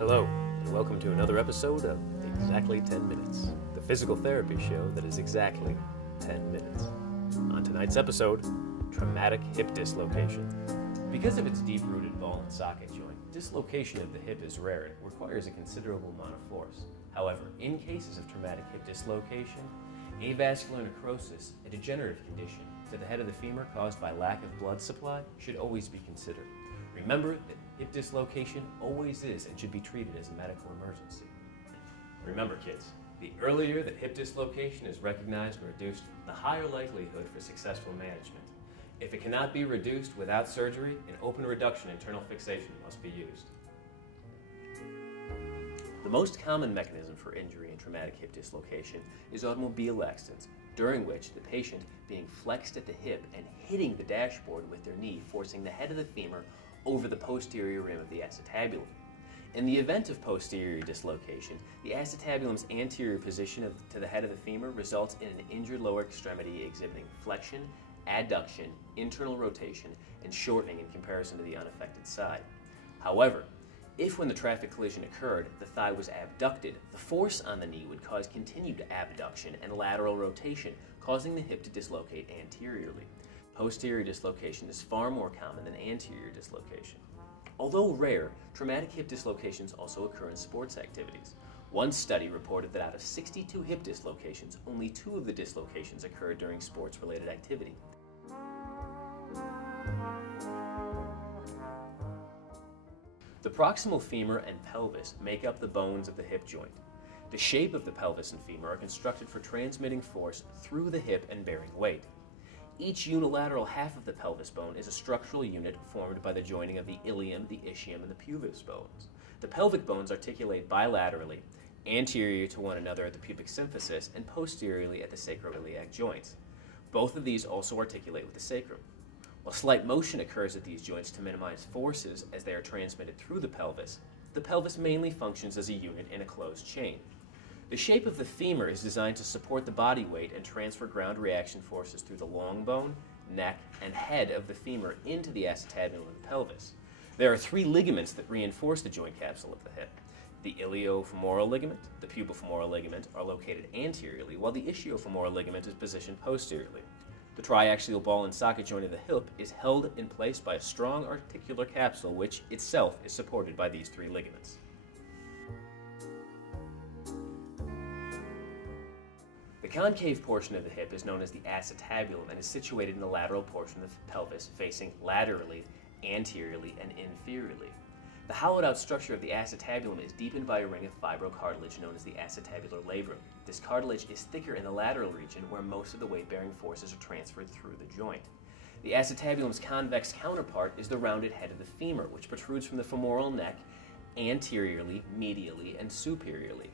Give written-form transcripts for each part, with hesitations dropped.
Hello, and welcome to another episode of Exactly 10 Minutes, the physical therapy show that is exactly 10 minutes. On tonight's episode, traumatic hip dislocation. Because of its deep-rooted ball and socket joint, dislocation of the hip is rare and requires a considerable amount of force. However, in cases of traumatic hip dislocation, avascular necrosis, a degenerative condition to the head of the femur caused by lack of blood supply, should always be considered. Remember that hip dislocation always is and should be treated as a medical emergency. Remember, kids, the earlier that hip dislocation is recognized and reduced, the higher likelihood for successful management. If it cannot be reduced without surgery, an open reduction internal fixation must be used. The most common mechanism for injury in traumatic hip dislocation is automobile accidents, during which the patient being flexed at the hip and hitting the dashboard with their knee, forcing the head of the femur over the posterior rim of the acetabulum. In the event of posterior dislocation, the acetabulum's anterior position to the head of the femur results in an injured lower extremity exhibiting flexion, adduction, internal rotation, and shortening in comparison to the unaffected side. However, if when the traffic collision occurred, the thigh was abducted, the force on the knee would cause continued abduction and lateral rotation, causing the hip to dislocate anteriorly. Posterior dislocation is far more common than anterior dislocation. Although rare, traumatic hip dislocations also occur in sports activities. One study reported that out of 62 hip dislocations, only 2 of the dislocations occurred during sports-related activity. The proximal femur and pelvis make up the bones of the hip joint. The shape of the pelvis and femur are constructed for transmitting force through the hip and bearing weight. Each unilateral half of the pelvis bone is a structural unit formed by the joining of the ilium, the ischium, and the pubis bones. The pelvic bones articulate bilaterally, anterior to one another at the pubic symphysis and posteriorly at the sacroiliac joints. Both of these also articulate with the sacrum. While slight motion occurs at these joints to minimize forces as they are transmitted through the pelvis mainly functions as a unit in a closed chain. The shape of the femur is designed to support the body weight and transfer ground reaction forces through the long bone, neck, and head of the femur into the acetabulum and pelvis. There are 3 ligaments that reinforce the joint capsule of the hip. The iliofemoral ligament, the pubofemoral ligament are located anteriorly, while the ischiofemoral ligament is positioned posteriorly. The triaxial ball and socket joint of the hip is held in place by a strong articular capsule, which itself is supported by these 3 ligaments. The concave portion of the hip is known as the acetabulum and is situated in the lateral portion of the pelvis, facing laterally, anteriorly, and inferiorly. The hollowed-out structure of the acetabulum is deepened by a ring of fibrocartilage known as the acetabular labrum. This cartilage is thicker in the lateral region where most of the weight-bearing forces are transferred through the joint. The acetabulum's convex counterpart is the rounded head of the femur, which protrudes from the femoral neck anteriorly, medially, and superiorly.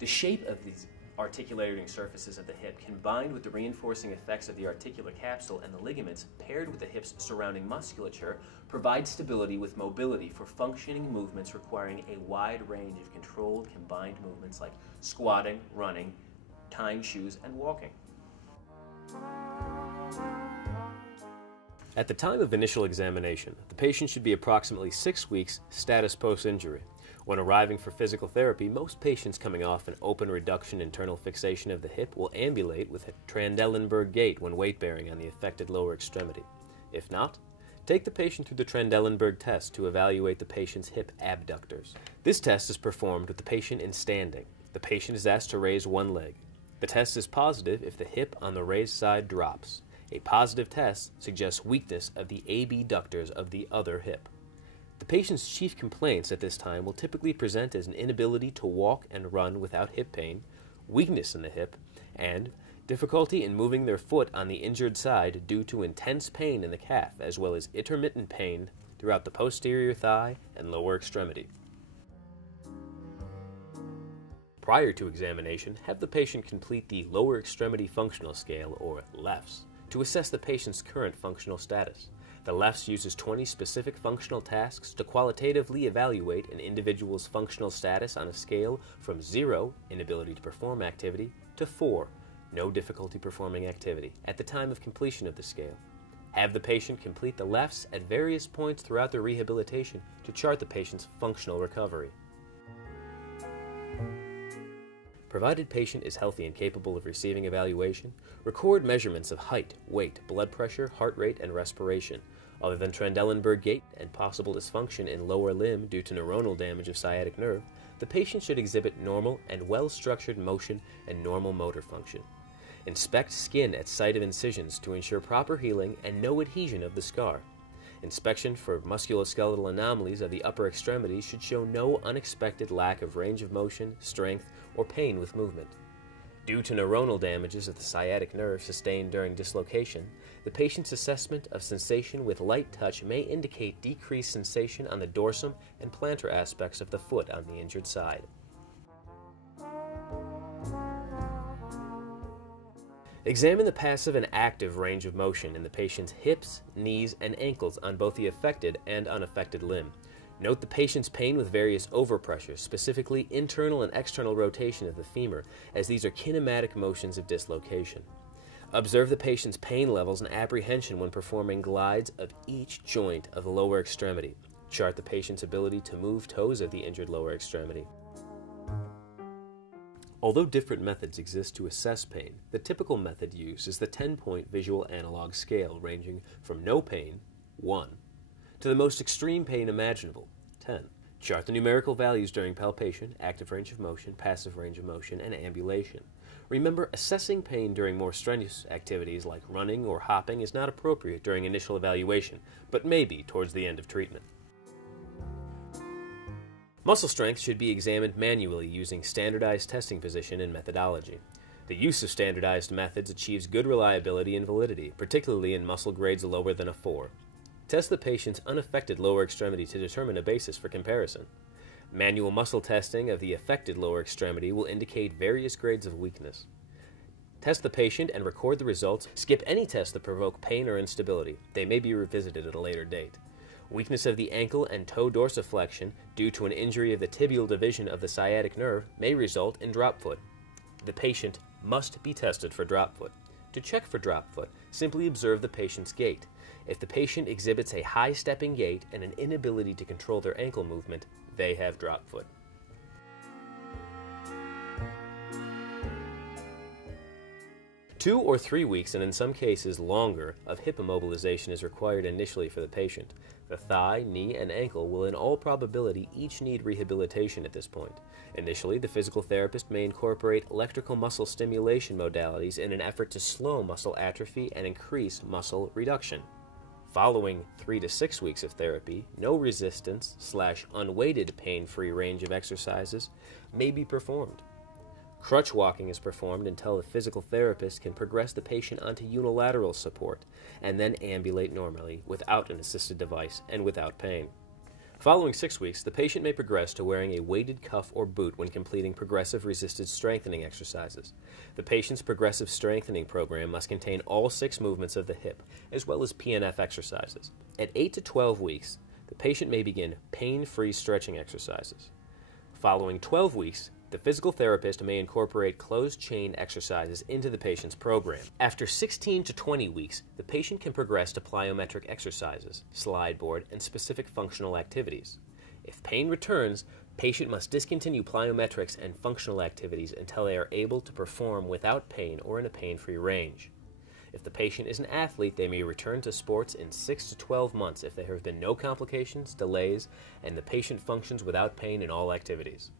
The shape of these articulating surfaces of the hip, combined with the reinforcing effects of the articular capsule and the ligaments, paired with the hip's surrounding musculature, provide stability with mobility for functioning movements requiring a wide range of controlled combined movements like squatting, running, tying shoes, and walking. At the time of initial examination, the patient should be approximately 6 weeks status post-injury. When arriving for physical therapy, most patients coming off an open reduction internal fixation of the hip will ambulate with a Trendelenburg gait when weight-bearing on the affected lower extremity. If not, take the patient through the Trendelenburg test to evaluate the patient's hip abductors. This test is performed with the patient in standing. The patient is asked to raise one leg. The test is positive if the hip on the raised side drops. A positive test suggests weakness of the abductors of the other hip. The patient's chief complaints at this time will typically present as an inability to walk and run without hip pain, weakness in the hip, and difficulty in moving their foot on the injured side due to intense pain in the calf, as well as intermittent pain throughout the posterior thigh and lower extremity. Prior to examination, have the patient complete the Lower Extremity Functional Scale, or LEFS, to assess the patient's current functional status. The LEFS uses 20 specific functional tasks to qualitatively evaluate an individual's functional status on a scale from 0, inability to perform activity, to 4, no difficulty performing activity, at the time of completion of the scale. Have the patient complete the LEFS at various points throughout the rehabilitation to chart the patient's functional recovery. Provided patient is healthy and capable of receiving evaluation, record measurements of height, weight, blood pressure, heart rate, and respiration. Other than Trendelenburg gait and possible dysfunction in lower limb due to neuronal damage of sciatic nerve, the patient should exhibit normal and well-structured motion and normal motor function. Inspect skin at site of incisions to ensure proper healing and no adhesion of the scar. Inspection for musculoskeletal anomalies of the upper extremities should show no unexpected lack of range of motion, strength, or pain with movement. Due to neuronal damages of the sciatic nerve sustained during dislocation, the patient's assessment of sensation with light touch may indicate decreased sensation on the dorsum and plantar aspects of the foot on the injured side. Examine the passive and active range of motion in the patient's hips, knees, and ankles on both the affected and unaffected limb. Note the patient's pain with various overpressures, specifically internal and external rotation of the femur, as these are kinematic motions of dislocation. Observe the patient's pain levels and apprehension when performing glides of each joint of the lower extremity. Chart the patient's ability to move toes of the injured lower extremity. Although different methods exist to assess pain, the typical method used is the 10-point visual analog scale ranging from no pain, 1, to the most extreme pain imaginable, 10. Chart the numerical values during palpation, active range of motion, passive range of motion, and ambulation. Remember, assessing pain during more strenuous activities like running or hopping is not appropriate during initial evaluation, but may be towards the end of treatment. Muscle strength should be examined manually using standardized testing position and methodology. The use of standardized methods achieves good reliability and validity, particularly in muscle grades lower than a 4. Test the patient's unaffected lower extremity to determine a basis for comparison. Manual muscle testing of the affected lower extremity will indicate various grades of weakness. Test the patient and record the results. Skip any tests that provoke pain or instability. They may be revisited at a later date. Weakness of the ankle and toe dorsiflexion due to an injury of the tibial division of the sciatic nerve may result in drop foot. The patient must be tested for drop foot. To check for drop foot, simply observe the patient's gait. If the patient exhibits a high stepping gait and an inability to control their ankle movement, they have drop foot. 2 or 3 weeks, and in some cases longer, of hip immobilization is required initially for the patient. The thigh, knee, and ankle will in all probability each need rehabilitation at this point. Initially, the physical therapist may incorporate electrical muscle stimulation modalities in an effort to slow muscle atrophy and increase muscle reduction. Following 3 to 6 weeks of therapy, no resistance/unweighted pain-free range of exercises may be performed. Crutch walking is performed until the physical therapist can progress the patient onto unilateral support and then ambulate normally without an assisted device and without pain. Following 6 weeks, the patient may progress to wearing a weighted cuff or boot when completing progressive resisted strengthening exercises. The patient's progressive strengthening program must contain all 6 movements of the hip, as well as PNF exercises. At 8 to 12 weeks, the patient may begin pain-free stretching exercises. Following 12 weeks, the physical therapist may incorporate closed-chain exercises into the patient's program. After 16 to 20 weeks, the patient can progress to plyometric exercises, slide board, and specific functional activities. If pain returns, patient must discontinue plyometrics and functional activities until they are able to perform without pain or in a pain-free range. If the patient is an athlete, they may return to sports in 6 to 12 months if there have been no complications, delays, and the patient functions without pain in all activities.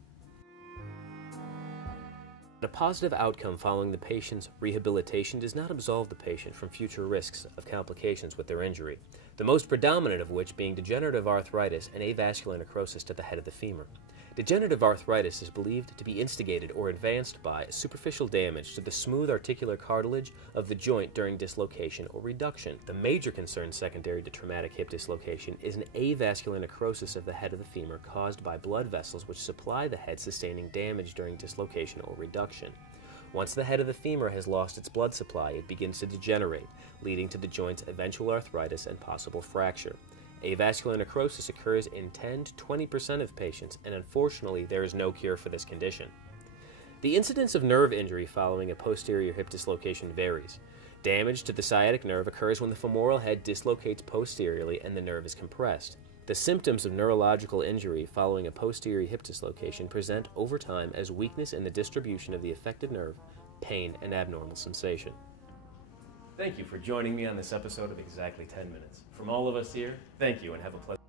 A positive outcome following the patient's rehabilitation does not absolve the patient from future risks of complications with their injury, the most predominant of which being degenerative arthritis and avascular necrosis to the head of the femur. Degenerative arthritis is believed to be instigated or advanced by superficial damage to the smooth articular cartilage of the joint during dislocation or reduction. The major concern secondary to traumatic hip dislocation is an avascular necrosis of the head of the femur caused by blood vessels which supply the head, sustaining damage during dislocation or reduction. Once the head of the femur has lost its blood supply, it begins to degenerate, leading to the joint's eventual arthritis and possible fracture. Avascular necrosis occurs in 10 to 20% of patients, and unfortunately, there is no cure for this condition. The incidence of nerve injury following a posterior hip dislocation varies. Damage to the sciatic nerve occurs when the femoral head dislocates posteriorly and the nerve is compressed. The symptoms of neurological injury following a posterior hip dislocation present over time as weakness in the distribution of the affected nerve, pain, and abnormal sensation. Thank you for joining me on this episode of Exactly 10 Minutes. From all of us here, thank you and have a pleasant